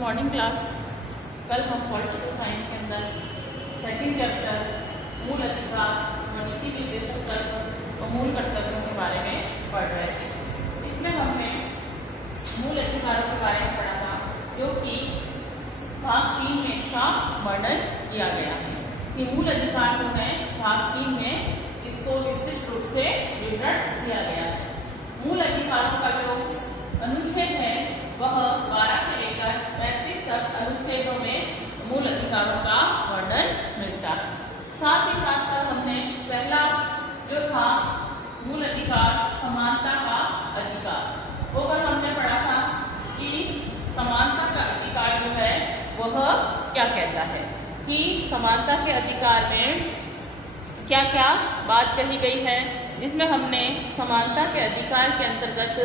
Morning class. कल हम political science के अंदर सेकंड चैप्टर मूल अधिकार और मूल कर्तव्यों के बारे में पढ़ रहे थे। इसमें हमने मूल अधिकारों के बारे में पढ़ा था, जो कि भाग 3 में इसका वर्णन किया गया है कि मूल अधिकार जो है भाग 3 में इसको विस्तृत रूप से विवरण दिया गया है। मूल अधिकारों का जो अनुच्छेद है वह 12 से लेकर 35 तक अनुच्छेदों में मूल अधिकारों का वर्णन मिलता है। साथ ही साथ कल हमने पहला जो था मूल अधिकार समानता का अधिकार, वो कल हमने पढ़ा था कि समानता का अधिकार जो है वह क्या कहता है, कि समानता के अधिकार में क्या क्या बात कही गई है, जिसमें हमने समानता के अधिकार के अंतर्गत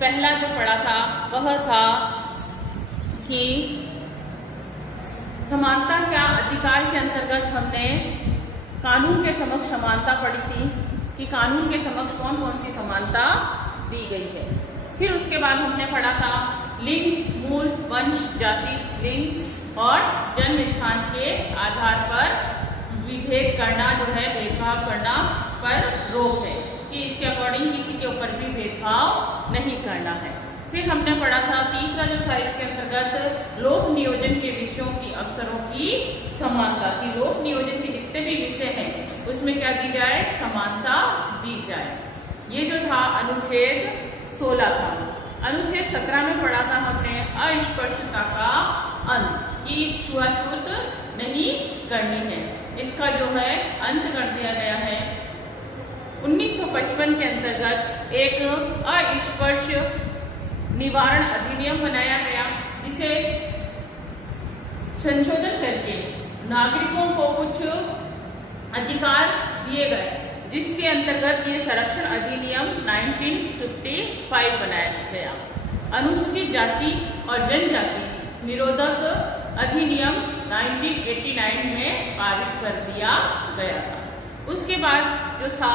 पहला जो पढ़ा था वह था कि समानता का अधिकार के अंतर्गत हमने कानून के समक्ष समानता पढ़ी थी कि कानून के समक्ष कौन कौन सी समानता दी गई है। फिर उसके बाद हमने पढ़ा था लिंग, मूल, वंश, जाति, लिंग और जन्म स्थान के आधार पर विभेद करना जो है, भेदभाव करना पर रोक है कि इसके अकॉर्डिंग किसी के ऊपर भी भेदभाव नहीं करना है। फिर हमने पढ़ा था तीसरा जो था इसके अंतर्गत लोक नियोजन के विषयों की अवसरों की समानता, की लोक नियोजन के जितने भी विषय हैं उसमें क्या दी जाए, समानता दी जाए। ये जो था अनुच्छेद 16 था। अनुच्छेद 17 में पढ़ा था हमने अस्पृश्यता का अंत, की छुआछूत नहीं करनी है, इसका जो है अंत कर दिया गया है। 1955 के अंतर्गत एक अस्पर्श निवारण अधिनियम बनाया गया, जिसे संशोधन करके नागरिकों को कुछ अधिकार दिए गए, जिसके अंतर्गत ये संरक्षण अधिनियम 1955 बनाया गया। अनुसूचित जाति और जनजाति निरोधक अधिनियम 1989 में पारित कर दिया गया था। उसके बाद जो था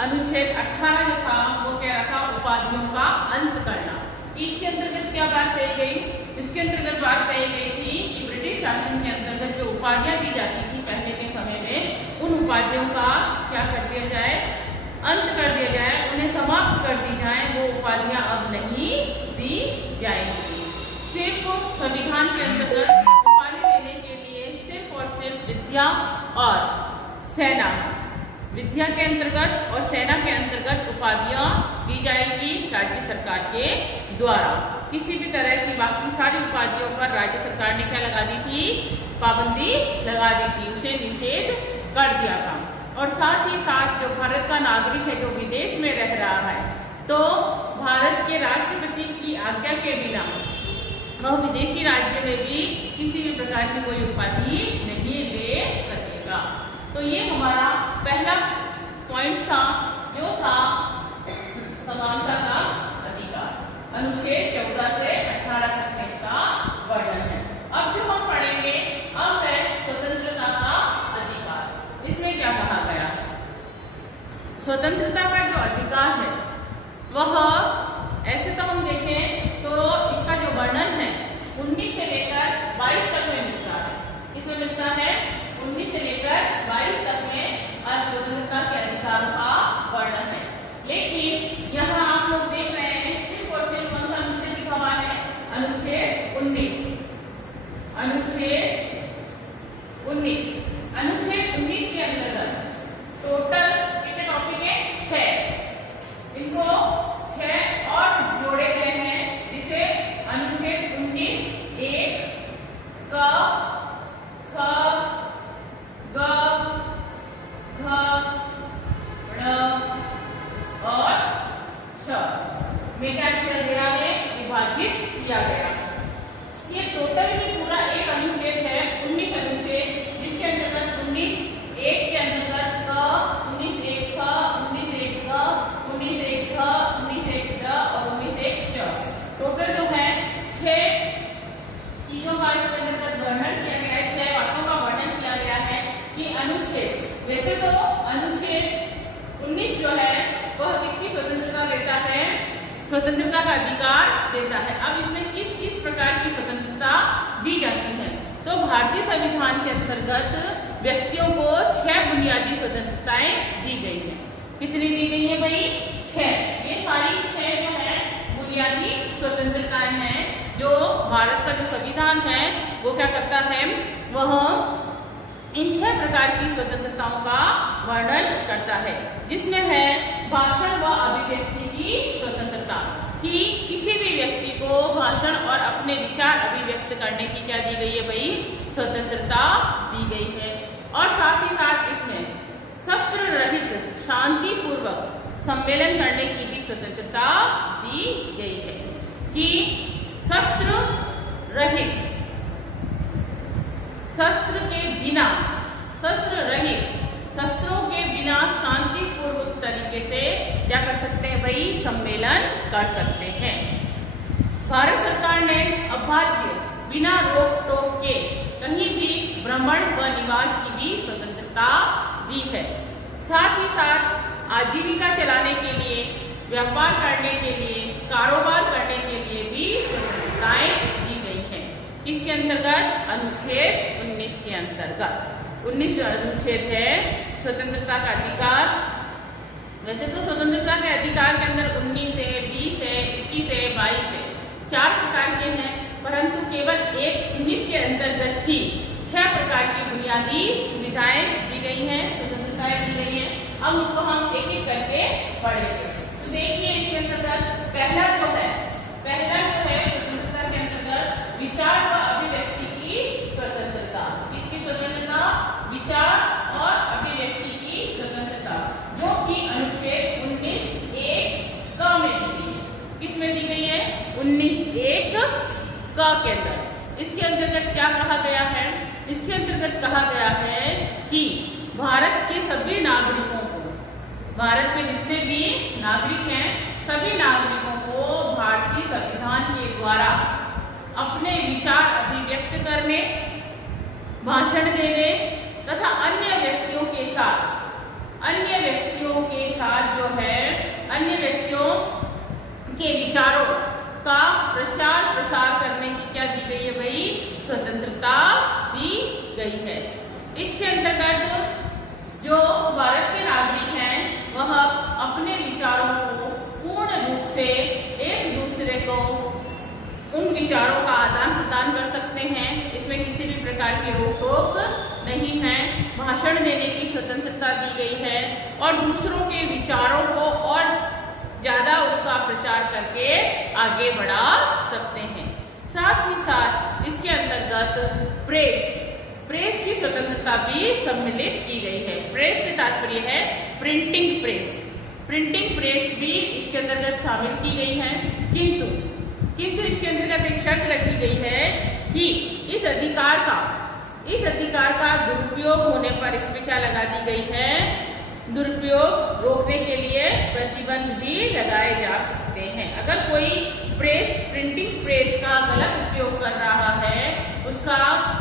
अनुच्छेद 18 जो था वो कह रहा था उपाधियों का अंत करना। इसके अंतर्गत क्या बात कही गई, इसके अंतर्गत बात कही गई थी कि ब्रिटिश शासन के अंतर्गत जो उपाधियां दी जाती थी पहले के समय में, उन उपाधियों का क्या कर दिया जाए, अंत कर दिया जाए, उन्हें समाप्त कर दी जाए। वो उपाधियां अब नहीं दी जाएंगी। सिर्फ संविधान के अंतर्गत उपाधि देने के लिए सिर्फ और सिर्फ विद्या और सेना, विद्या के अंतर्गत और सेना के अंतर्गत उपाधियां दी जाएगी राज्य सरकार के द्वारा। किसी भी तरह की बाकी सारी उपाधियों पर राज्य सरकार ने क्या लगा दी थी, पाबंदी लगा दी थी, उसे निषेध कर दिया था। और साथ ही साथ जो भारत का नागरिक है जो विदेश में रह रहा है, तो भारत के राष्ट्रपति की आज्ञा के बिना वह विदेशी राज्य में भी किसी भी प्रकार की कोई उपाधि नहीं ले सकेगा। तो ये हमारा पहला पॉइंट था, जो था समानता का अधिकार। अनुच्छेद 14 से 18 तक में इसका वर्णन है। अब जो हम पढ़ेंगे अब है स्वतंत्रता का अधिकार। इसमें क्या कहा गया, स्वतंत्रता का जो अधिकार है वह ऐसे तो हम देखें तो इसका जो वर्णन है 19 से लेकर 22 तक में मिलता है। किसमें मिलता है, 19 से लेकर 22 तक में स्वतंत्रता के अधिकारों का वर्णन है। लेकिन यहाँ आप लोग देख रहे हैं सिर्फ और सिर्फ कौन सा अनुच्छेद लिखा हुआ है, अनुच्छेद 19। अनुच्छेद 19, अनुच्छेद 19 के अंतर्गत टोटल कितने टॉपिक है, 6। इनको 6 और जोड़े गए हैं, जिसे अनुच्छेद 19 1 क ख ग घ ण और छ में क्या किया गया है, विभाजित किया गया। ये टोटल ही पूरा एक अनुच्छेद है, 19 अनुच्छेद, जिसके अंतर्गत 19(1) के अंतर्गत क, 19(1) ख, 19(1) ग, 19(1) ख, 19(1) ड और 19(1) च। टोटल जो है 6 चीजों का इसके अंतर्गत वर्णन किया गया है, 6 बातों का वर्णन किया गया है कि अनुच्छेद, वैसे तो अनुच्छेद 19 जो है वह किसकी स्वतंत्रता देता है, स्वतंत्रता का अधिकार देता है। अब इसमें किस किस प्रकार की स्वतंत्रता दी जाती है। तो भारतीय संविधान के अंतर्गत व्यक्तियों को 6 बुनियादी स्वतंत्रताएं दी गई है। कितनी दी गई है भाई? 6। ये सारी 6 जो है बुनियादी स्वतंत्रताएं हैं जो भारत का जो संविधान है वो क्या करता है, वह इन 6 प्रकार की स्वतंत्रताओं का वर्णन करता है, जिसमें है भाषण व अभिव्यक्ति की स्वतंत्रता, कि किसी भी व्यक्ति को भाषण और अपने विचार अभिव्यक्त करने की क्या दी गई है भाई? स्वतंत्रता दी गई है। और साथ ही साथ इसमें शस्त्र रहित शांतिपूर्वक सम्मेलन करने की भी स्वतंत्रता दी गई है, कि शस्त्र रहित, शस्त्र के बिना, शस्त्र रहित, शस्त्रों के बिना शांतिपूर्वक तरीके से क्या कर सकते हैं भाई? सम्मेलन कर सकते हैं। भारत सरकार ने अबाध्य बिना रोक टोक के कहीं भी भ्रमण व निवास की भी स्वतंत्रता दी है। साथ ही साथ आजीविका चलाने के लिए, व्यापार करने के लिए, कारोबार करने के लिए भी स्वतंत्रताएं दी गई हैं। किसके अंतर्गत? अनुच्छेद 19 के अंतर्गत। 19 अनुच्छेद है स्वतंत्रता का अधिकार। वैसे तो स्वतंत्रता के अधिकार के अंदर 19 है, 20 है, 21 है, 22 है, 4 प्रकार के हैं, परंतु केवल 19 के अंतर्गत ही 6 प्रकार की बुनियादी सुविधाएं दी गई हैं, स्वतंत्रताएं दी गई हैं। अब उनको हम एक एक करके पढ़ेंगे। तो देखिए इसके अंतर्गत पहला जो है स्वतंत्रता के अंतर्गत विचार व अभिव्यक्ति की स्वतंत्रता। किसकी स्वतंत्रता? विचार और अभिव्यक्ति की स्वतंत्रता, जो कि अनुच्छेद 19(1) क में दी गई है। किसमें दी गई है? 19(1) क के अंदर। इसके अंतर्गत क्या कहा गया है? इसके अंतर्गत कहा गया है कि भारत के सभी नागरिकों को, भारत में जितने भी नागरिक हैं, सभी नागरिकों को भारतीय संविधान के द्वारा अपने विचार अभिव्यक्त करने, भाषण देने तथा अन्य व्यक्तियों के साथ जो है, अन्य व्यक्तियों के विचारों का प्रचार प्रसार करने की क्या दी गई है भाई? स्वतंत्रता दी गई है। इसके अंतर्गत जो भारत के नागरिक हैं वह अपने विचारों को पूर्ण रूप से एक दूसरे को उन विचारों का आदान प्रदान कर सकते हैं। इसमें किसी भी प्रकार की रोक टोक नहीं है। भाषण देने की स्वतंत्रता दी गई है और दूसरों के विचारों को और ज्यादा उसका प्रचार करके आगे बढ़ा सकते हैं। साथ ही साथ इसके अंतर्गत प्रेस की स्वतंत्रता भी सम्मिलित की गई है। प्रेस से तात्पर्य है प्रिंटिंग प्रेस भी इसके अंतर्गत शामिल की गई है। किंतु इसके अंतर्गत एक शर्त रखी गई है कि इस अधिकार का दुरुपयोग होने पर इसमें क्या लगा दी गई है? दुरुपयोग रोकने के लिए प्रतिबंध भी लगाए जा सकते हैं। अगर कोई प्रिंटिंग प्रेस का गलत उपयोग कर रहा है, उसका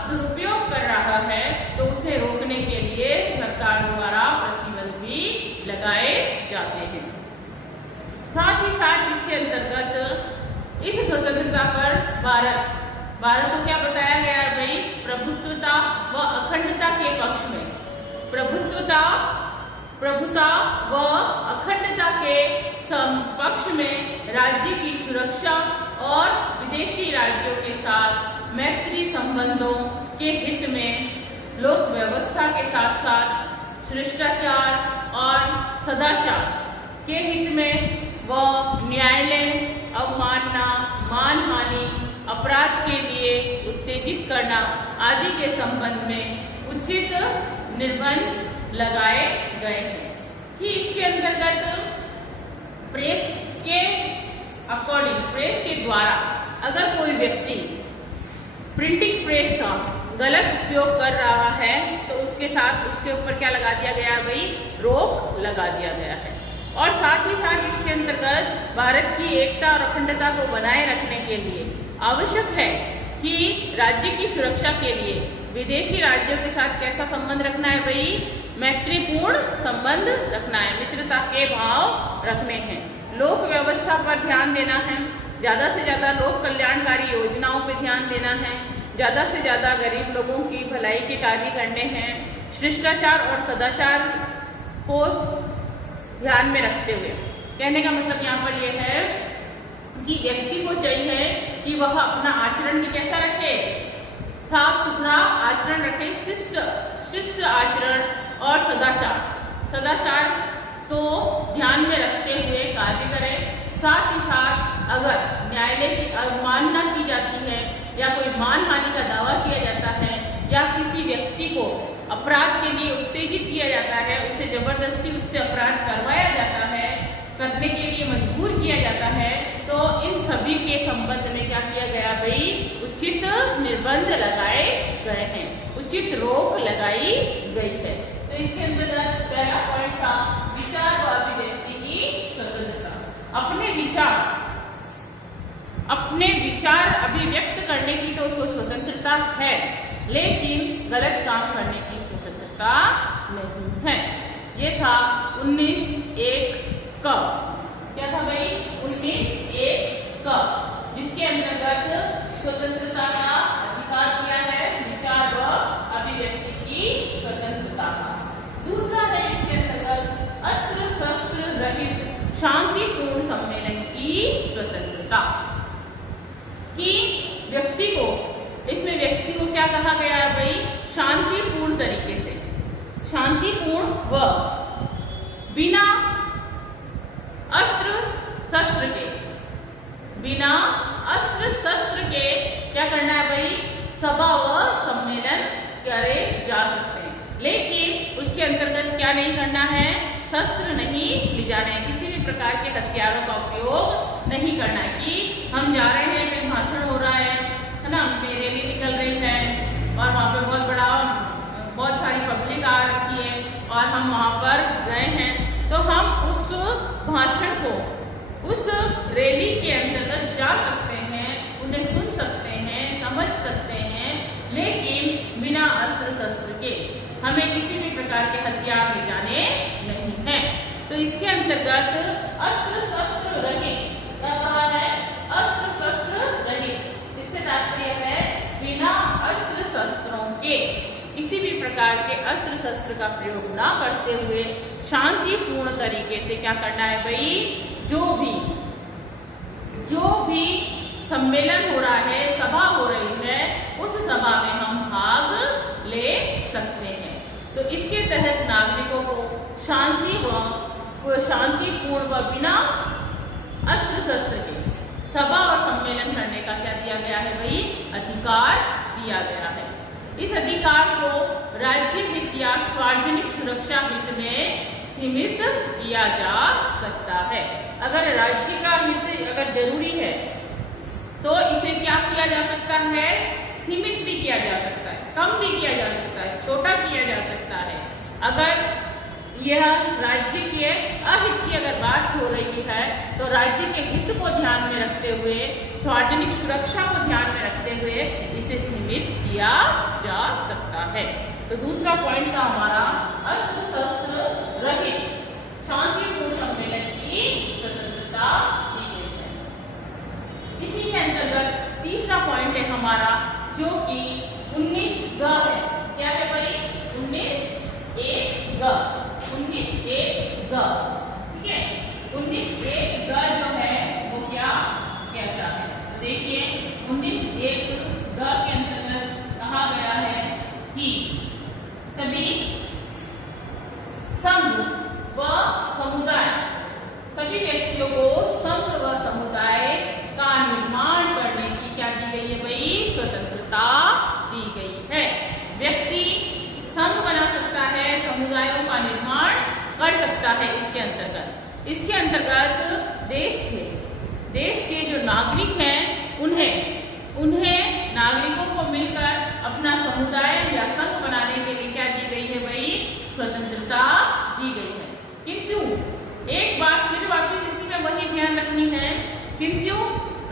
दुरुपयोग कर रहा है, तो उसे रोकने के लिए सरकार द्वारा प्रतिबंध भी लगाए जाते हैं। साथ ही साथ इसके अंतर्गत इस स्वतंत्रता पर भारत को क्या बताया गया है भाई? प्रभुत्वता व अखंडता के पक्ष में, प्रभुता व अखंडता के पक्ष में राज्य की सुरक्षा और विदेशी राज्यों के साथ मैत्री संबंधों के हित में लोक व्यवस्था के साथ साथ शिष्टाचार और सदाचार के हित में व न्यायालय, अवमानना, मानहानि, अपराध के लिए उत्तेजित करना आदि के संबंध में उचित निर्बंध लगाए गए हैं। कि इसके अंतर्गत प्रेस के द्वारा अगर कोई व्यक्ति प्रिंटिंग प्रेस का गलत उपयोग कर रहा है तो उसके ऊपर क्या लगा दिया गया है भाई? रोक लगा दिया गया है। और साथ ही साथ इसके अंतर्गत भारत की एकता और अखंडता को बनाए रखने के लिए आवश्यक है कि राज्य की सुरक्षा के लिए विदेशी राज्यों के साथ कैसा संबंध रखना है भाई? मैत्रीपूर्ण संबंध रखना है, मित्रता के भाव रखने हैं, लोक व्यवस्था पर ध्यान देना है, ज्यादा से ज्यादा लोक कल्याणकारी योजनाओं पर ध्यान देना है, ज्यादा से ज्यादा गरीब लोगों की भलाई के कार्य करने हैं। शिष्टाचार और सदाचार को ध्यान में रखते हुए, कहने का मतलब यहाँ पर यह है कि व्यक्ति को चाहिए कि वह अपना आचरण भी कैसा रखे, साफ सुथरा आचरण रखे, शिष्ट आचरण और सदाचार को ध्यान में रखते हुए कार्य करें। साथ ही साथ अगर न्यायालय की अवमानना की जाती है या कोई मानहानि का दावा किया जाता है या किसी व्यक्ति को अपराध के लिए उत्तेजित किया जाता है, उसे जबरदस्ती उससे अपराध करवाया जाता है, करने के लिए मजबूर किया जाता है, तो इन सभी के संबंध में क्या किया गया भाई, उचित निर्बंध लगाए गए हैं, उचित रोक लगाई गई है। तो इसके अंतर्गत पहला पॉइंट था विचार व अभिव्यक्ति की स्वतंत्रता। अपने विचार अभिव्यक्त करने की तो उसको स्वतंत्रता है, लेकिन गलत काम करने की स्वतंत्रता नहीं है। ये था 19(1) क। क्या था भाई, 19(1) क, जिसके अंतर्गत स्वतंत्रता का अधिकार दिया है, विचार व अभिव्यक्ति की स्वतंत्रता का। दूसरा है इसके अंतर्गत अस्त्र शस्त्र रहित शांतिपूर्ण सम्मेलन की स्वतंत्रता, कि व्यक्ति को, इसमें व्यक्ति को क्या कहा गया है भाई, शांतिपूर्ण तरीके से, शांतिपूर्ण व बिना अस्त्र शस्त्र के क्या करना है भाई, सभा व सम्मेलन करे जा सकते हैं, लेकिन उसके अंतर्गत क्या नहीं करना है, शस्त्र नहीं ले जाने हैं, किसी भी प्रकार के हथियारों का उपयोग नहीं करना है। कि हम जा रहे हैं, कहीं भाषण हो रहा है ना, रैली निकल रही है और वहाँ पे बहुत सारी पब्लिक आ रखी है और हम वहाँ पर गए हैं, तो हम उस भाषण को, उस रैली के अंतर्गत जा सकते हैं, उन्हें सुन सकते हैं, समझ सकते हैं, लेकिन बिना अस्त्र शस्त्र के, हमें किसी भी प्रकार के हथियार ले जाने नहीं है। तो इसके अंतर्गत अस्त्र शस्त्र रहित क्या कहा है, अस्त्र शस्त्र रहित, इससे तात्पर्य है बिना अस्त्र शस्त्रों के, किसी भी प्रकार के अस्त्र शस्त्र का प्रयोग ना करते हुए शांतिपूर्ण तरीके से क्या करना है भाई, जो भी सम्मेलन हो रहा है, सभा हो रही है, उस सभा में हम भाग ले सकते हैं। तो इसके तहत नागरिकों को शांतिपूर्ण व बिना अस्त्र शस्त्र के सभा और सम्मेलन करने का क्या दिया गया है भाई, अधिकार दिया गया है। इस अधिकार को राज्य हित या सार्वजनिक सुरक्षा हित में सीमित किया जा सकता है। अगर राज्य का हित अगर जरूरी है तो इसे क्या किया जा सकता है, सीमित भी किया जा सकता है, कम भी किया जा सकता है, छोटा किया जा सकता है। अगर यह राज्य के अहित की अगर बात हो रही है तो राज्य के हित को ध्यान में रखते हुए, सार्वजनिक सुरक्षा को ध्यान में रखते हुए इसे सीमित किया जा सकता है। तो दूसरा पॉइंट था हमारा अस्त्र शस्त्र रहित शांतिपूर्ण सम्मेलन की स्वतंत्रता दी गई है। इसी के अंतर्गत तीसरा पॉइंट है हमारा, जो कि 19(ग) है। क्या है भाई, 19(1) 19(1) ठीक है, 19(1) जो है वो क्या कहता है, तो देखिए 19(1) के अंतर्गत कहा गया है कि सभी संघ व समुदाय, सभी व्यक्तियों को संघ व समुदाय का निर्माण करने की क्या दी गई है भाई, स्वतंत्रता दी गई है। व्यक्ति संघ बना सकता है, समुदायों का निर्माण कर सकता है। इसके अंतर्गत देश के जो नागरिक हैं उन्हें नागरिकों को मिलकर अपना समुदाय या संघ बनाने के लिए क्या दी गई है भाई, स्वतंत्रता दी गई है। किंतु एक बात फिर वापस इसी में वही ध्यान रखनी है, किंतु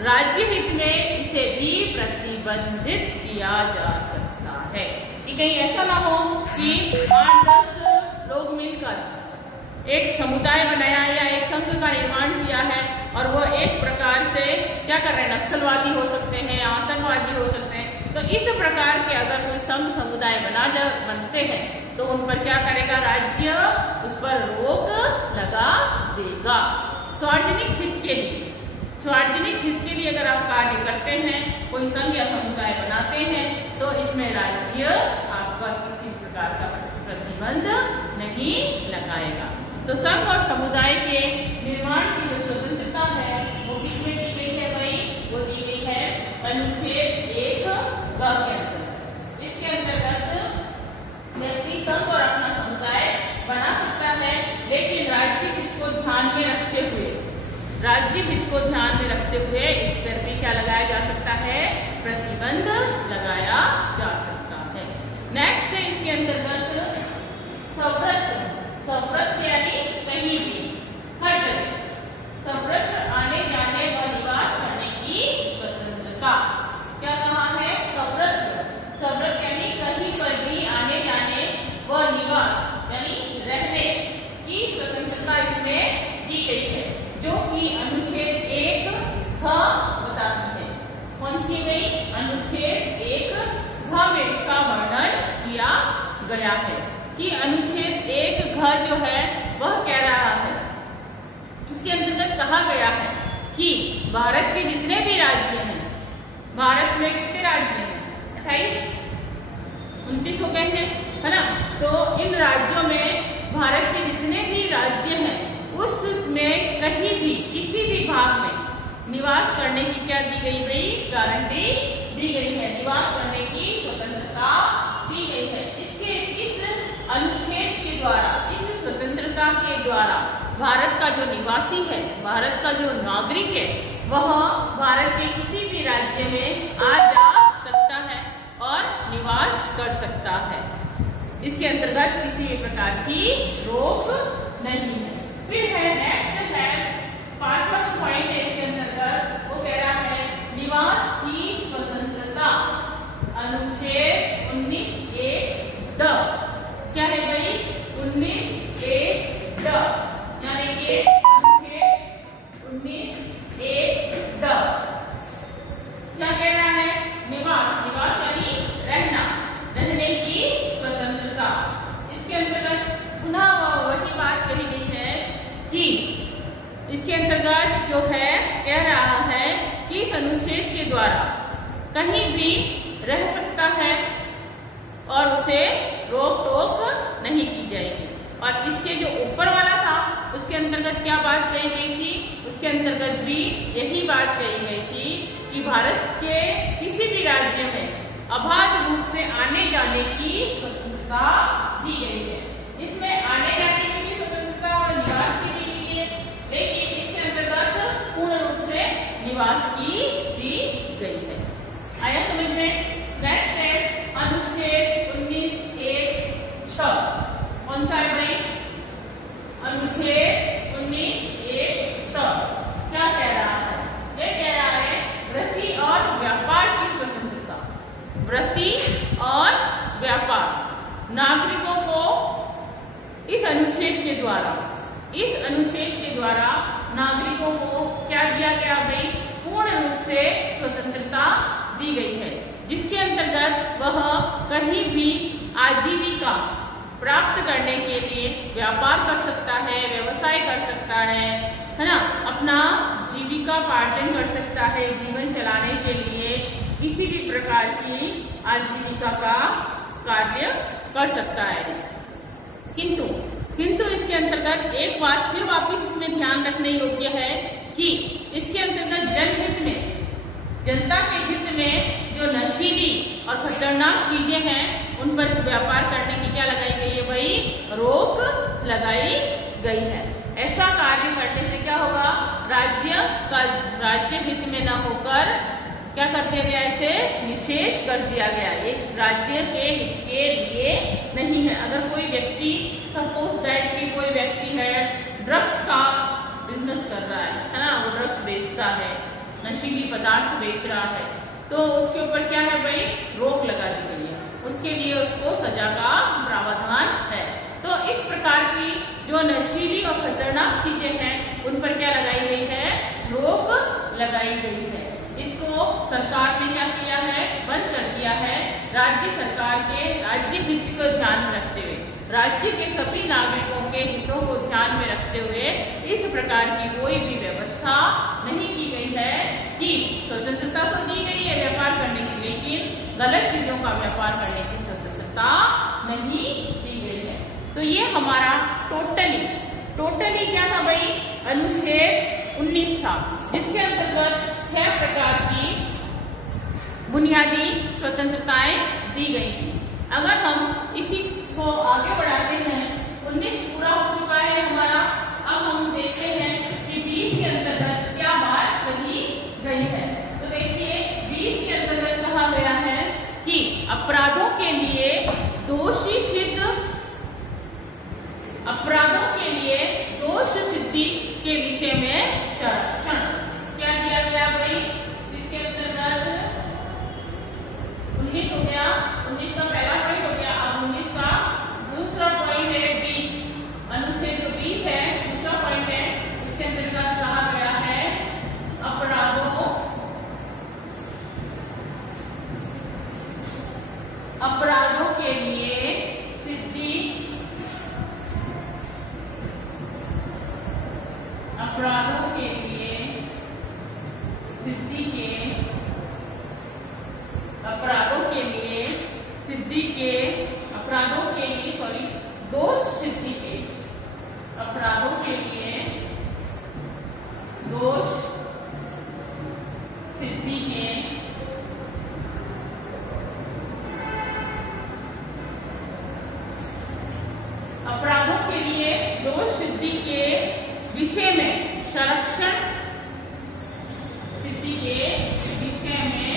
राज्य हित में इसे भी प्रतिबंधित किया जा सकता है, कि कहीं ऐसा ना हो कि 8-10 लोग मिलकर एक समुदाय बनाया या एक संघ का निर्माण किया है और वो एक प्रकार से क्या कर रहे हैं, नक्सलवादी हो सकते हैं, आतंकवादी हो सकते हैं, तो इस प्रकार के अगर कोई संघ समुदाय बनते हैं तो उन पर क्या करेगा राज्य, उस पर रोक लगा देगा। सार्वजनिक हित के लिए अगर आप कार्य करते हैं, कोई संघ या समुदाय बनाते हैं, तो इसमें राज्य आप पर किसी प्रकार का प्रतिबंध नहीं लगाएगा। तो संघ और समुदाय के निर्माण की जो स्वतंत्रता है वो किसमें दी गई है भाई? वो दी गई है अनुच्छेद 1 के अंतर्गत। इसके अंतर्गत व्यक्ति संघ और अपना समुदाय बना सकता है, लेकिन राज्य हित को ध्यान में रखते हुए इस पर भी क्या लगाया जा सकता है? प्रतिबंध लगाया जा सकता है। नेक्स्ट है इसके अंतर्गत सवृत्त यानी कहीं भी हर जगह सवृत्त आने जाने व निवास करने की स्वतंत्रता। क्या कहा है? सवृत्त यानी कहीं पर भी आने जाने व निवास यानी रहने की स्वतंत्रता इसमें दी गई है, जो कि अनुच्छेद 1 बताती है। कौन सी गई? अनुच्छेद 1 में इसका वर्णन किया गया है कि अनुच्छेद 1 जो है वह कह रहा है, इसके अंतर्गत कहा गया है कि भारत के जितने भी राज्य हैं, भारत में कितने राज्य हैं? 28, 29 हो गए हैं, है ना? तो इन राज्यों में भारत के जितने भी राज्य हैं उसमें कहीं भी किसी भी भाग में निवास करने की क्या दी गई भाई? गारंटी दी गई है, निवास करने की स्वतंत्रता दी गई है। इसके इस अनुच्छेद के द्वारा, इस स्वतंत्रता के द्वारा भारत का जो निवासी है, भारत का जो नागरिक है, वह भारत के किसी भी राज्य में आ जा सकता है और निवास कर सकता है। इसके अंतर्गत किसी भी प्रकार की रोक नहीं है। फिर है नेक्स्ट है 5वां जो पॉइंट है इसके अंतर्गत, वो कह रहा है निवास की स्वतंत्रता। अनुच्छेद 19(1) क्या है भाई? 19(1) यानी कि अनुच्छेद 19(1) क्या कह रहा है? निवास यानी रहने की स्वतंत्रता। इसके अंतर्गत पुनः वही बात कही गई है कि इसके अंतर्गत जो है कह रहा है कि इस अनुच्छेद के द्वारा कहीं भी रह सकता है और उसे रोक टोक नहीं की जाएगी। और इसके जो ऊपर वाला था उसके अंतर्गत क्या बात कही गई थी? उसके अंतर्गत भी यही बात कही गई थी कि भारत के किसी भी राज्य में अबाध रूप से आने जाने की स्वतंत्रता दी गई है। इसमें आने जाने की भी स्वतंत्रता और निवास की दी गई है, लेकिन इसके अंतर्गत पूर्ण रूप से निवास की दी गई है। आया समझ में? नेक्स्ट है अनुच्छेद 19(1)(6). कौन सा है भाई? अनुच्छेद 19(1)(6) क्या कह रहा है? ये कह रहा है वृत्ति और व्यापार की स्वतंत्रता। वृत्ति और व्यापार नागरिकों को इस अनुच्छेद के द्वारा नागरिकों को क्या दिया गया भाई? पूर्ण रूप से स्वतंत्रता दी गई है, जिसके अंतर्गत वह कहीं भी आजीविका प्राप्त करने के लिए व्यापार कर सकता है, व्यवसाय कर सकता है ना? अपना जीविका पार्जन कर सकता है, जीवन चलाने के लिए किसी भी प्रकार की आजीविका का कार्य कर सकता है। किंतु इसके अंतर्गत एक बात फिर वापिस इसमें ध्यान रखने योग्य है कि इसके अंतर्गत जनहित में, जनता के हित में जो नशीली और खतरनाक चीजें हैं उन पर व्यापार करने की क्या लगाई गई है भाई? रोक लगाई गई है। ऐसा कार्य करने से क्या होगा? राज्य हित में न होकर क्या कर दिया गया? इसे निषेध कर दिया गया। एक राज्य के हित के लिए नहीं है। अगर कोई व्यक्ति, सपोज दैट कि कोई व्यक्ति है ड्रग्स का बिजनेस कर रहा है ना? वो ड्रग्स बेचता है, नशीली पदार्थ बेच रहा है, तो उसके ऊपर क्या है भाई? रोक लगा दी गई है। उसके लिए उसको सजा का प्रावधान है। तो इस प्रकार की जो नशीली और खतरनाक चीजें हैं उन पर क्या लगाई गई है? रोक लगाई गई है। इसको सरकार ने क्या किया है? बंद कर दिया दिया है राज्य सरकार के राज्य हित को ध्यान में रखते हुए, राज्य के सभी नागरिकों के हितों को ध्यान में रखते हुए इस प्रकार की कोई भी व्यवस्था नहीं की गई है कि स्वतंत्रता तो दी गई है व्यापार करने की, लेकिन गलत चीजों का व्यापार करने की स्वतंत्रता नहीं दी गई है। तो ये हमारा टोटली क्या था भाई, अनुच्छेद 19 था, जिसके अंतर्गत 6 प्रकार की बुनियादी स्वतंत्रताएं दी गई थी। अगर हम इसी को आगे बढ़ाते हैं, 19 पूरा हो चुका है हमारा, अब हम देखते हैं कि 20 के अंतर्गत क्या बात कही गई है। तो देखिए 20 के अंतर्गत कहा गया है कि अपराधों के लिए दोष सिद्धि के विषय में संरक्षण क्या किया गया भाई, इसके अंतर्गत 19 हो गया, 19 का पहला पॉइंट हो गया। अब 19 का दूसरा पॉइंट है 20, अनुच्छेद जो 20 है दूसरा पॉइंट है, इसके अंतर्गत कहा गया है अपराधों के लिए सिद्धि, अपराधों के लिए सिद्धि के, अपराधों के लिए सिद्धि के, अपराधों के लिए सॉरी दोष सिद्धि के, अपराधों के लिए दोष सिद्धि के अपराधों के लिए दोष सिद्धि के विषय में संरक्षण, सिद्धि के विषय में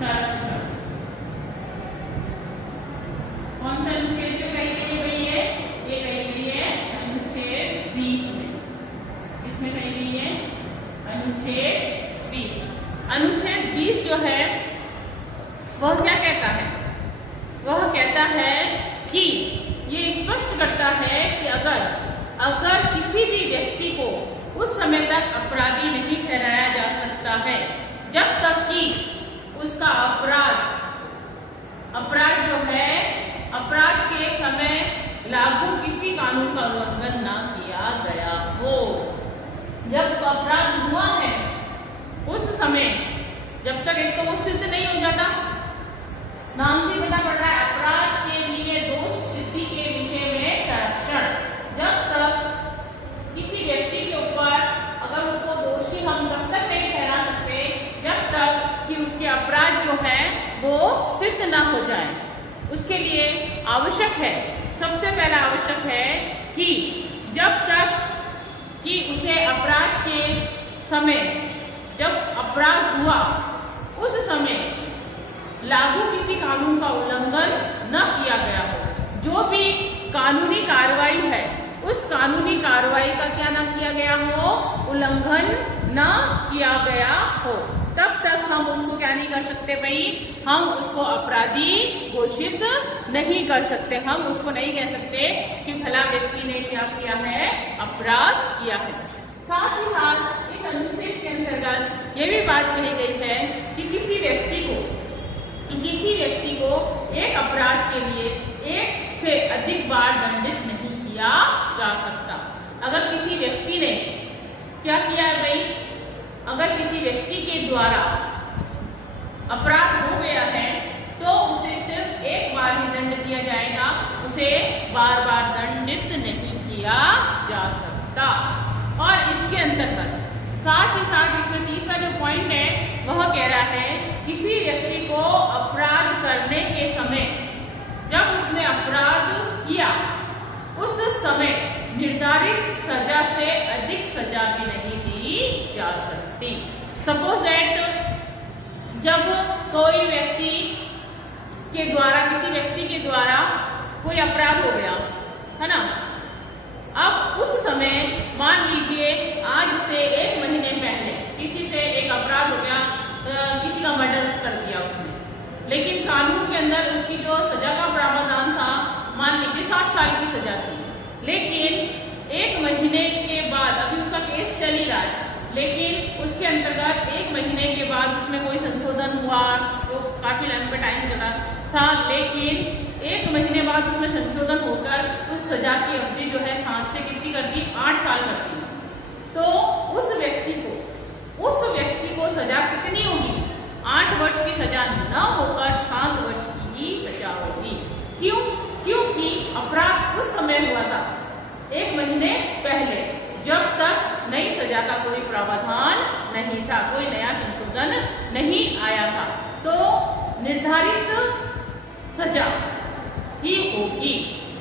संरक्षण। कौन सा अनुच्छेद में कही गई है भाई, ये कही गई है अनुच्छेद 20 में, इसमें कही गई है अनुच्छेद 20। अनुच्छेद 20 जो है वह क्या कहता है, वह कहता है कि ये स्पष्ट करता है कि अगर किसी भी व्यक्ति को उस समय तक अपराधी नहीं ठहराया जा सकता है जब तक कि उसका अपराध जो है, अपराध के समय लागू किसी कानून का उल्लंघन ना किया गया हो। जब अपराध हुआ है उस समय, जब तक एक तो वो सिद्ध नहीं हो जाता, नाम से पता पड़ रहा है अपराध के लिए दोष सिद्धि के विषय में संरक्षण। जब तक किसी व्यक्ति के ऊपर अगर उसको दोषी हम तब तक नहीं ठहरा सकते जब तक कि उसके अपराध जो है वो सिद्ध ना हो जाए। उसके लिए आवश्यक है, सबसे पहला आवश्यक है कि जब तक कि उसे अपराध के समय, जब अपराध हुआ उस समय लागू किसी कानून का उल्लंघन न किया गया हो। जो भी कानूनी कार्रवाई है उस कानूनी कार्रवाई का क्या न किया गया हो, उल्लंघन न किया गया हो, तब तक हम उसको क्या नहीं कर सकते भाई, हम उसको अपराधी घोषित नहीं कर सकते। हम उसको नहीं कह सकते कि भला व्यक्ति ने क्या किया है, अपराध किया है। साथ ही साथ इस अनुच्छेद के अंतर्गत ये भी बात कही गई है कि किसी व्यक्ति को एक अपराध के लिए एक से अधिक बार दंडित नहीं किया जा सकता। अगर किसी व्यक्ति ने क्या किया है भाई, अगर किसी व्यक्ति के द्वारा अपराध हो गया है तो उसे सिर्फ एक बार ही दंड दिया जाएगा, उसे बार बार दंडित नहीं किया जा सकता। और इसके अंतर्गत साथ ही साथ इसमें तीसरा जो पॉइंट है वह कह रहा है किसी व्यक्ति को अपराध करने के समय, जब उसने अपराध किया उस समय निर्धारित सजा से अधिक सजा भी नहीं दी जा सकती। सपोज दैट जब कोई व्यक्ति के द्वारा, किसी व्यक्ति के द्वारा कोई अपराध हो गया है ना, अब उस समय मान लीजिए आज से 1 महीने पहले किसी से एक अपराध हो गया, किसी का मर्डर कर दिया उसने, लेकिन कानून के अंदर उसकी जो सजा का प्रावधान था मान लीजिए 7 साल की सजा थी, लेकिन 1 महीने के बाद अभी उसका केस चल ही रहा है, लेकिन उसके अंतर्गत 1 महीने के बाद उसमें कोई संशोधन हुआ, तो काफी लंबा टाइम चला था, लेकिन 1 महीने बाद उसमें संशोधन होकर उस सजा की अवधि जो है 7 से कितनी कर दी, 8 साल कर दी। तो उस व्यक्ति को सजा कितनी होगी, 8 वर्ष की सजा न होकर 7 वर्ष की ही सजा होगी। क्यों? क्योंकि अपराध उस समय हुआ था 1 महीने पहले, जब तक नई सजा का कोई प्रावधान नहीं था, कोई नया संशोधन नहीं आया था। तो निर्धारित सजा ही होगी।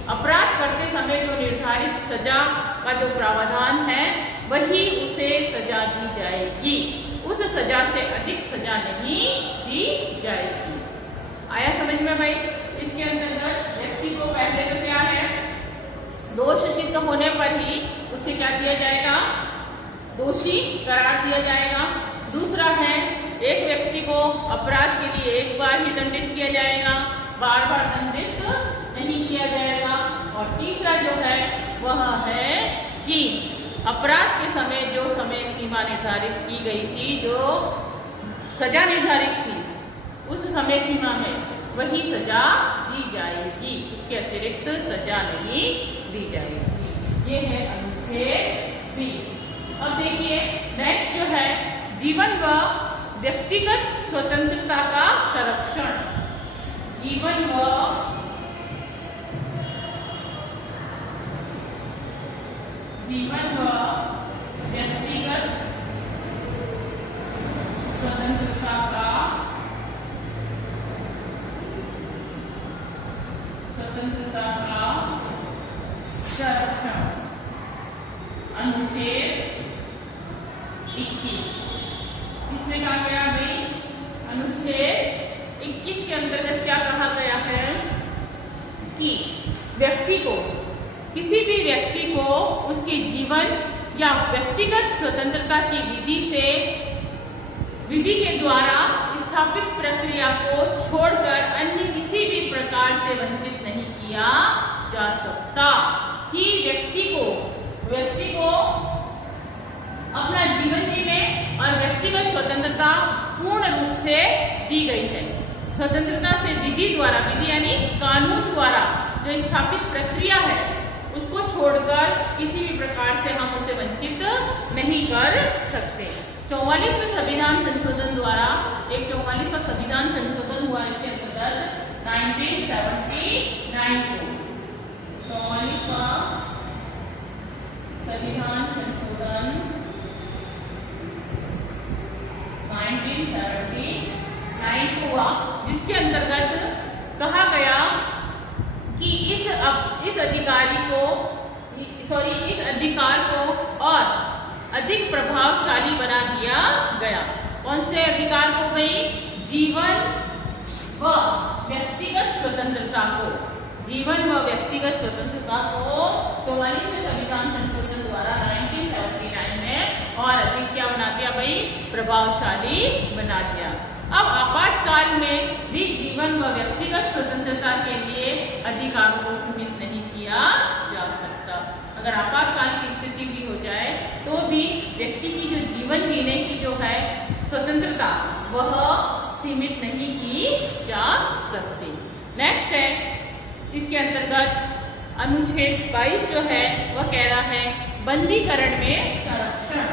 अपराध करते समय जो निर्धारित सजा का जो प्रावधान है वही उसे सजा दी जाएगी, उस सजा से अधिक सजा नहीं दी जाएगी। आया समझ में भाई? इसके अंतर्गत व्यक्ति को पहले तो क्या है, दोष सिद्ध होने पर ही उसे क्या दिया जाएगा, दोषी करार दिया जाएगा। दूसरा है, एक व्यक्ति को अपराध के लिए एक बार ही दंडित किया जाएगा, बार बार दंडित नहीं किया जाएगा। और तीसरा जो है वह है कि अपराध के समय जो समय सीमा निर्धारित की गई थी, जो सजा निर्धारित थी, उस समय सीमा में वही सजा दी जाएगी, उसके अतिरिक्त सजा नहीं दी जाएगी। ये है अनुच्छेद 20। अब देखिए नेक्स्ट जो है, जीवन व व्यक्तिगत स्वतंत्रता का संरक्षण। जीवन व व्यक्तिगत स्वतंत्रता का संरक्षण। अनुच्छेद 21। इसमें कहा गया भाई, अनुच्छेद 21 के अंतर्गत क्या कहा गया है कि व्यक्ति को, किसी भी व्यक्ति को उसके जीवन या व्यक्तिगत स्वतंत्रता की विधि के द्वारा स्थापित प्रक्रिया को छोड़कर अन्य किसी भी प्रकार से वंचित नहीं किया जा सकता। कि व्यक्ति को अपना जीवन जीने और व्यक्तिगत स्वतंत्रता पूर्ण रूप से दी गई है। स्वतंत्रता से विधि द्वारा, विधि यानी कानून द्वारा जो स्थापित प्रक्रिया है, उसको छोड़कर किसी भी प्रकार से हम उसे वंचित नहीं कर सकते। 44वें संविधान संशोधन द्वारा एक 44वां संविधान संशोधन हुआ, इसके अंतर्गत 1979 को 44वां संविधान संशोधन 1979 को हुआ, जिसके अंतर्गत कहा गया कि इस अधिकार को और अधिक प्रभावशाली बना दिया गया। कौन से अधिकार को भाई? जीवन व व्यक्तिगत स्वतंत्रता को, जीवन व व्यक्तिगत स्वतंत्रता को 44वें संविधान संशोधन द्वारा 1979 में और अधिक क्या बना दिया भाई? प्रभावशाली बना दिया। अब आपातकाल में भी जीवन व व्यक्तिगत स्वतंत्रता के लिए अधिकारों को सीमित नहीं किया जा सकता। अगर आपातकाल की स्थिति भी हो जाए तो भी व्यक्ति की जो जीवन जीने की जो है स्वतंत्रता, वह सीमित नहीं की जा सकती। नेक्स्ट है, इसके अंतर्गत अनुच्छेद 22 जो है वह कह रहा है बंदीकरण में संरक्षण।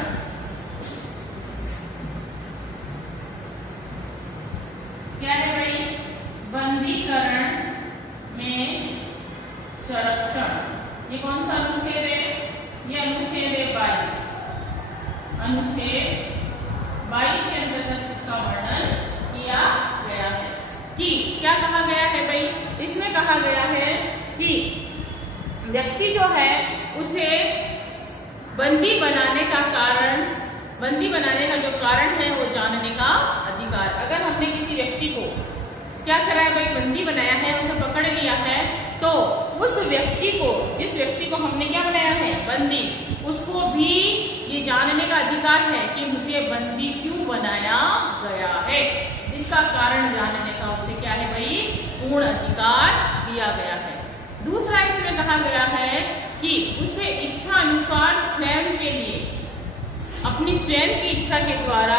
क्या है भाई? बंदीकरण में संरक्षण। ये कौन सा अनुच्छेद है? ये अनुच्छेद है 22। अनुच्छेद 22 के अंतर्गत इसका वर्णन किया गया है कि क्या कहा गया है भाई? इसमें कहा गया है कि व्यक्ति जो है उसे बंदी बनाने का जो कारण है वो जानने का अधिकार। अगर हमने किसी व्यक्ति को क्या करा है भाई? बंदी बनाया है, उसे पकड़ लिया है, तो उस व्यक्ति को, जिस व्यक्ति को हमने क्या बनाया है? बंदी, उसको भी ये जानने का अधिकार है कि मुझे बंदी क्यों बनाया गया है। इसका कारण जानने का उसे क्या है भाई? पूर्ण अधिकार दिया गया है। दूसरा इसमें कहा गया है कि उसे इच्छा अनुसार स्वयं के लिए अपनी स्वयं की इच्छा के द्वारा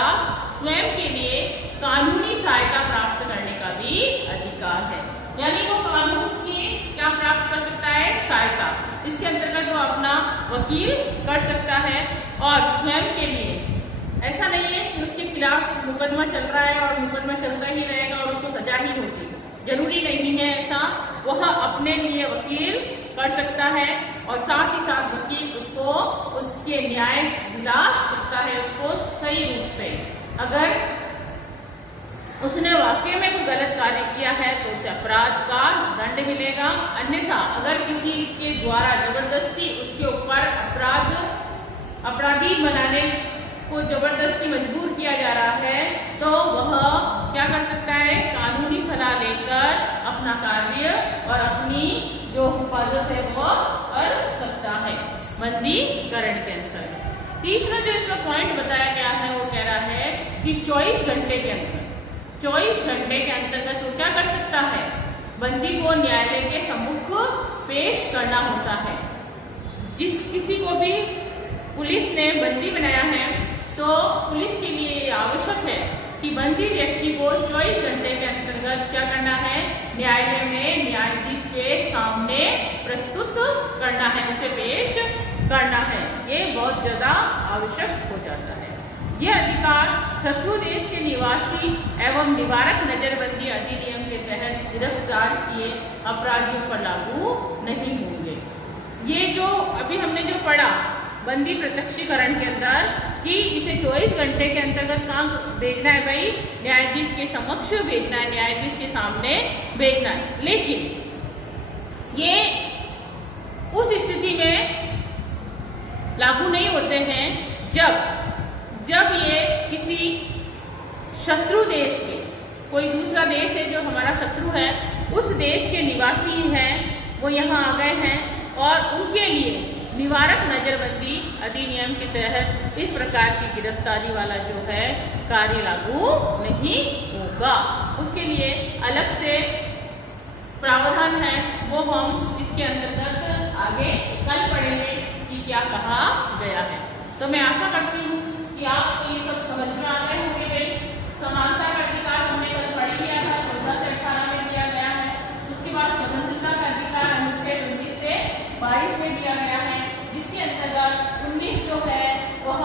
स्वयं के लिए कानूनी सहायता प्राप्त करने का भी अधिकार है। यानी वो कानून की क्या प्राप्त कर सकता है? सहायता। इसके अंतर्गत वो अपना वकील कर सकता है और स्वयं के लिए, ऐसा नहीं है कि उसके खिलाफ मुकदमा चल रहा है और मुकदमा चलता ही रहेगा और उसको सजा ही होगी, जरूरी नहीं है ऐसा। वह अपने लिए वकील कर सकता है और साथ ही साथ वकील उसको उसके न्याय दिला सकता है, उसको सही रूप से। अगर उसने वाकई में कोई गलत कार्य किया है तो उसे अपराध का दंड मिलेगा। अन्यथा अगर किसी के द्वारा जबरदस्ती उसके ऊपर अपराधी बनाने को जबरदस्ती मजबूर किया जा रहा है तो वह क्या कर सकता है? कानूनी सलाह लेकर अपना कार्य और अपनी जो हिफाजत है वो कर सकता है बंदीकरण के अंतर्गत। तीसरा जो इसमें पॉइंट बताया गया है वो कह रहा है कि 24 घंटे के अंदर 24 घंटे के अंतर्गत वो क्या कर सकता है? बंदी को न्यायालय के सम्मुख पेश करना होता है। किसी को भी पुलिस ने बंदी बनाया है तो पुलिस के लिए आवश्यक है कि बंदी व्यक्ति को 24 घंटे के अंतर्गत क्या करना है? न्यायालय में न्यायाधीश के सामने प्रस्तुत करना है, उसे पेश करना है। ये बहुत ज्यादा आवश्यक हो जाता है। यह अधिकार शत्रु देश के निवासी एवं निवारक नजरबंदी अधिनियम के तहत गिरफ्तार किए अपराधियों पर लागू नहीं होंगे। ये जो अभी हमने जो पढ़ा बंदी प्रत्यक्षीकरण के अंदर कि इसे 24 घंटे के अंतर्गत कहाँ भेजना है भाई? न्यायाधीश के समक्ष भेजना है, न्यायाधीश के सामने भेजना है। लेकिन ये उस स्थिति में लागू नहीं होते हैं जब ये किसी शत्रु देश के, कोई दूसरा देश है जो हमारा शत्रु है, उस देश के निवासी हैं, वो यहाँ आ गए हैं और उनके लिए निवारक नजरबंदी अधिनियम के तहत इस प्रकार की गिरफ्तारी वाला जो है कार्य लागू नहीं होगा। उसके लिए अलग से प्रावधान है, वो हम इसके अंतर्गत आगे कल पढ़ेंगे कि क्या कहा गया है। तो मैं आशा करती हूँ कि आपको ये सब समझ में आ गए होंगे। समानता का अधिकार हमने कल पढ़ लिया था, 14 से 18 में दिया गया है। उसके बाद स्वतंत्रता का अधिकार अनुच्छेद 19 से 22 में दिया गया है, जिसके अंतर्गत 19 जो है वह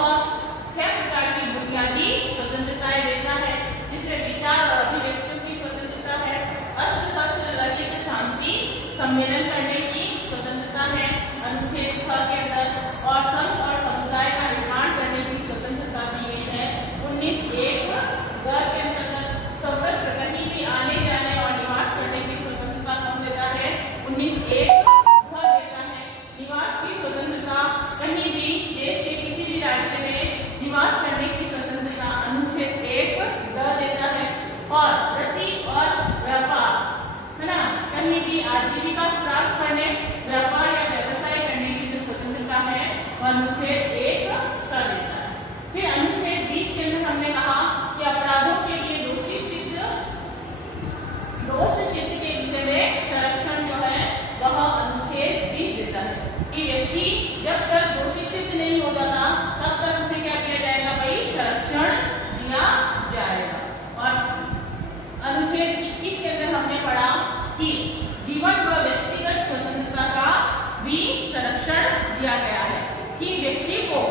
6 प्रकार की बुनियादी स्वतंत्रताएं देता है, जिसमें विचार और अभिव्यक्तियों की स्वतंत्रता है, अस्त्र शस्त्र रहित शांति सम्मेलन करने की स्वतंत्रता है अनुच्छेद 6 के अंदर, और संघ और समुदाय का निर्माण करने की स्वतंत्रता दी गई है 19(1) के अंतर्गत। सर्वत्र कहीं भी आने जाने और निवास करने की स्वतंत्रता कौन देता है? 19(1) देता है। निवास की स्वतंत्रता, कहीं भी देश के किसी भी राज्य में निवास करने की स्वतंत्रता अनुच्छेद 1 देता है। और वृत्ति और व्यापार, है ना, कहीं भी आजीविका प्राप्त करने, व्यापार या व्यवसाय करने की जो स्वतंत्रता है वह अनुच्छेद 1 देता है। फिर अनुच्छेद 20 के अंदर हमने कहा कि अपराधों के लिए दोष सिद्ध के विषय में संरक्षण जो है वह अनुच्छेद 20 देता है कि व्यक्ति जब तक दोषी सिद्ध नहीं हो जाता तब तक उसे क्या किया जाएगा भाई? संरक्षण दिया जाएगा। और अनुच्छेद 21 के अंदर हमने पढ़ा कि जीवन व व्यक्तिगत स्वतंत्रता का भी संरक्षण दिया गया है कि व्यक्ति को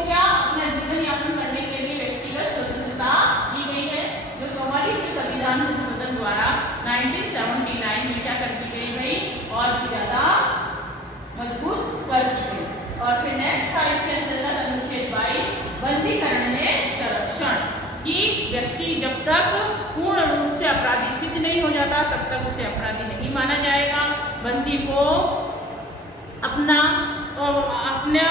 क्या अपना जीवन यापन करने के लिए व्यक्तिगत स्वतंत्रता दी गई है, जो 44वें संविधान संशोधन द्वारा 1979 में क्या कर दी गई भाई? और भी ज्यादा मजबूत कर दी गई। और फिर नेक्स्ट था इसके अंतर्गत अनुच्छेद 22 बंदीकरण में संरक्षण कि व्यक्ति जब तक पूर्ण रूप से अपराधी सिद्ध नहीं हो जाता तब तक उसे अपराधी नहीं माना जाएगा। बंदी को अपने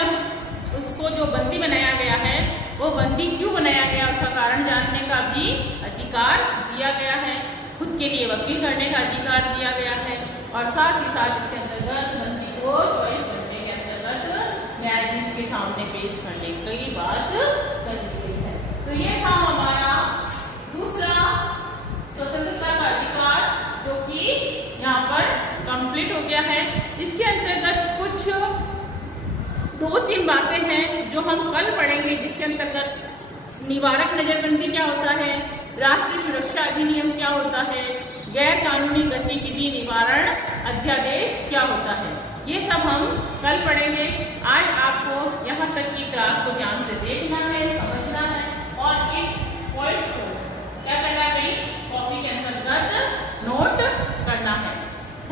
उसको जो बंदी बनाया गया है वो बंदी क्यों बनाया गया उसका कारण जानने का भी अधिकार दिया गया है। खुद के लिए वकील करने का अधिकार दिया गया है और साथ ही साथ इसके अंतर्गत बंदी को 24 घंटे के अंतर्गत न्यायाधीश के सामने पेश करने की बात कही गई है। तो ये था हमारा दूसरा स्वतंत्रता का अधिकार जो कि यहाँ पर कंप्लीट हो गया है। इसके अंतर्गत कुछ 2-3 बातें हैं जो हम कल पढ़ेंगे, जिसके अंतर्गत निवारक नजरबंदी क्या होता है, राष्ट्रीय सुरक्षा अधिनियम क्या होता है, गैर कानूनी गतिविधि निवारण अध्यादेश क्या होता है, ये सब हम कल पढ़ेंगे। आज आपको यहाँ तक की क्लास को ध्यान से देखना है, समझना है और इन पॉइंट्स को क्या करना है, कॉपी के अंतर्गत नोट करना है।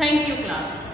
Thank you class.